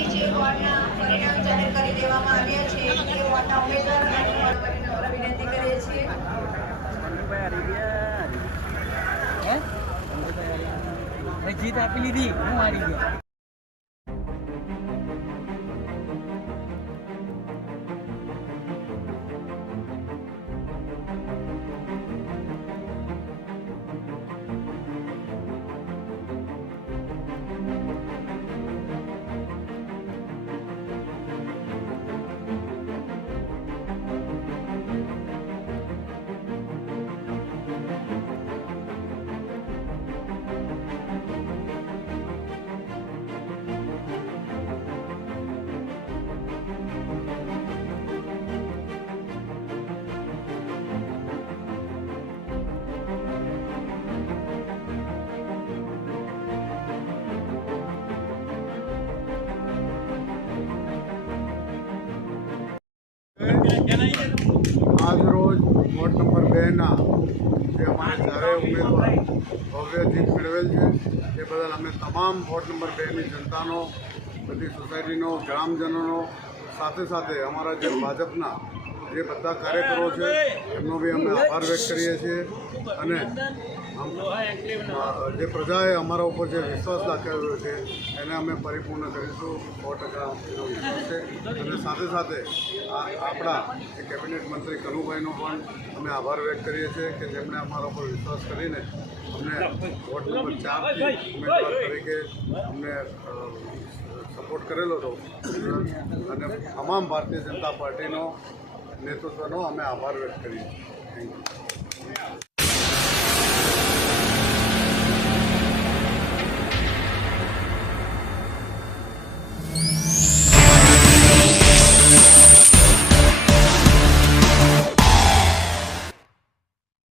આજથી જે વોર્ડના પરિણામ જાહેર કરી દેવામાં આવ્યા છે તે વોર્ડના ઉમેદવાર અને વોર્ડ વિનંતી કરીએ છીએ. જીત આપી લીધી, હું હારી ગયો. આજ રોજ વોર્ડ નંબર 2ના જે અમારે ચારે ઉમેદવાર ભવ્ય જીત મેળવેલ છે એ બદલ અમે તમામ વોર્ડ નંબર 2ની જનતાનો, બધી સોસાયટીનો, ગ્રામજનોનો, સાથે સાથે અમારા જે ભાજપના જે બધા કાર્યકરો છે એમનો બી અમે આભાર વ્યક્ત કરીએ છીએ. અને જે પ્રજાએ અમારા ઉપર જે વિશ્વાસ દાખવ્યો છે એને અમે પરિપૂર્ણ કરીશું. 100% વિશ્વાસ છે. અને સાથે સાથે આપણા જે કેબિનેટ મંત્રી કનુભાઈનો પણ અમે આભાર વ્યક્ત કરીએ છીએ કે જેમણે અમારા ઉપર વિશ્વાસ કરીને અમને વોર્ડ નંબર 4થી ઉમેદવાર તરીકે અમને સપોર્ટ કરેલો હતો. અને તમામ ભારતીય જનતા પાર્ટીનો નેતૃત્વનો અમે આભાર વ્યક્ત કરીએ છીએ. Thank you.